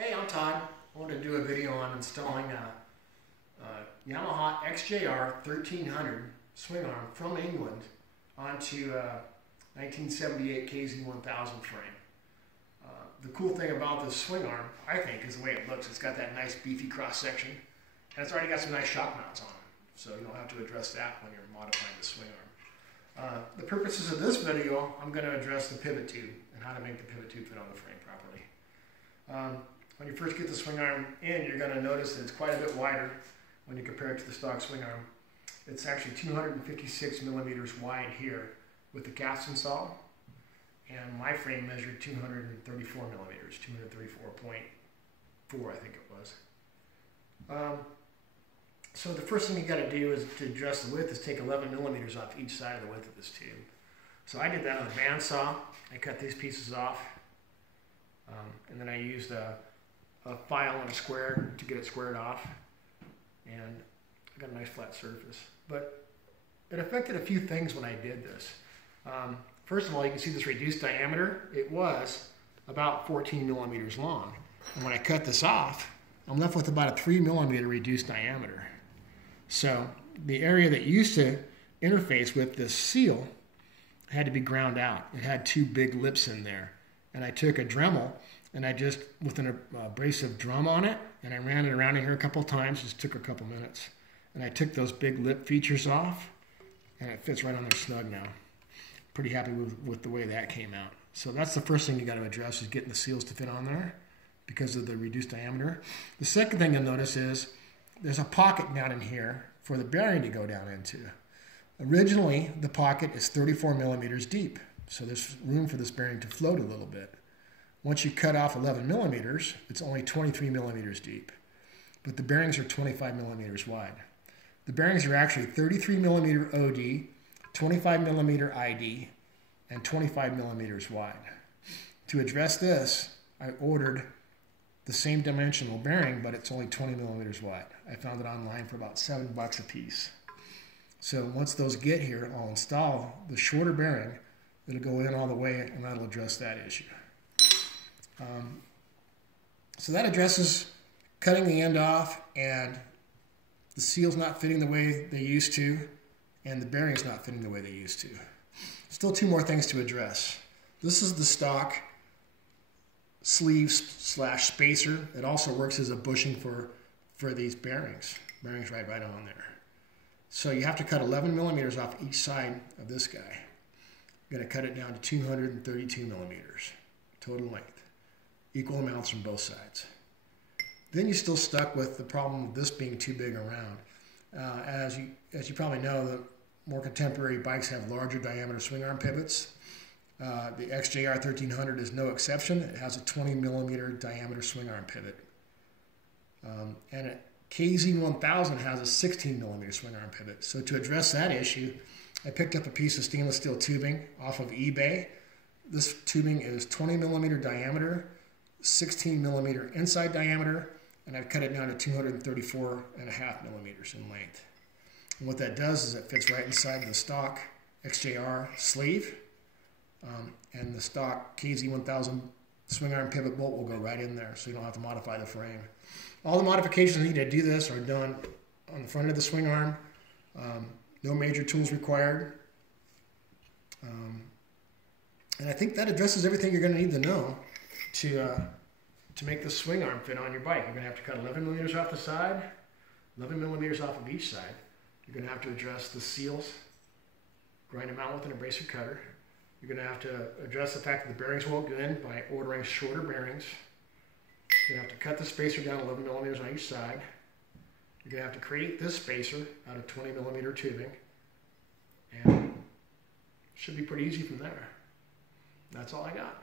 Hey, I'm Todd. I wanted to do a video on installing a Yamaha XJR1300 swing arm from England onto a 1978 KZ1000 frame. The cool thing about this swing arm, I think, is the way it looks. It's got that nice beefy cross section, and it's already got some nice shock mounts on it, so you don't have to address that when you're modifying the swing arm. The purposes of this video, I'm going to address the pivot tube and how to make the pivot tube fit on the frame properly. When you first get the swing arm in, you're going to notice that it's quite a bit wider when you compare it to the stock swing arm. It's actually 256 millimeters wide here with the caps installed, and my frame measured 234 millimeters, 234.4 I think it was. So the first thing you got to do is to address the width is take 11 millimeters off each side of the width of this tube. So I did that on a bandsaw. I cut these pieces off, and then I used a file and a square to get it squared off, and I got a nice flat surface. But it affected a few things when I did this. First of all, you can see this reduced diameter. It was about 14 millimeters long, and when I cut this off, I'm left with about a 3 millimeter reduced diameter. So the area that used to interface with this seal had to be ground out. It had two big lips in there, and I took a Dremel and I just, with an abrasive drum on it, and I ran it around in here a couple of times. Just took a couple minutes, and I took those big lip features off, and it fits right on there snug now. Pretty happy with the way that came out. So that's the first thing you got to address, is getting the seals to fit on there because of the reduced diameter. The second thing you'll notice is there's a pocket down in here for the bearing to go down into. Originally, the pocket is 34 millimeters deep, so there's room for this bearing to float a little bit. Once you cut off 11 millimeters, it's only 23 millimeters deep, but the bearings are 25 millimeters wide. The bearings are actually 33 millimeter OD, 25 millimeter ID, and 25 millimeters wide. To address this, I ordered the same dimensional bearing, but it's only 20 millimeters wide. I found it online for about $7 a piece. So once those get here, I'll install the shorter bearing. It'll go in all the way, and that'll address that issue. So that addresses cutting the end off and the seals not fitting the way they used to, and the bearings not fitting the way they used to. Still two more things to address. This is the stock sleeve / spacer. It also works as a bushing for these bearings. Bearings right on there. So you have to cut 11 millimeters off each side of this guy. You're going to cut it down to 232 millimeters total length. Equal amounts from both sides. Then you're still stuck with the problem of this being too big around. As you probably know, the more contemporary bikes have larger diameter swing arm pivots. The XJR1300 is no exception. It has a 20 millimeter diameter swing arm pivot. And a KZ1000 has a 16 millimeter swing arm pivot. So to address that issue, I picked up a piece of stainless steel tubing off of eBay. This tubing is 20 millimeter diameter, 16 millimeter inside diameter, and I've cut it down to 234.5 millimeters in length. And what that does is it fits right inside the stock XJR sleeve, and the stock KZ1000 swing arm pivot bolt will go right in there, so you don't have to modify the frame. All the modifications needed to do this are done on the front of the swing arm. No major tools required. And I think that addresses everything you're going to need to know to make the swing arm fit on your bike. You're going to have to cut 11 millimeters off the side, 11 millimeters off of each side. You're going to have to address the seals, grind them out with an abrasive cutter. You're going to have to address the fact that the bearings won't go in by ordering shorter bearings. You're going to have to cut the spacer down 11 millimeters on each side. You're going to have to create this spacer out of 20 millimeter tubing. And it should be pretty easy from there. That's all I got.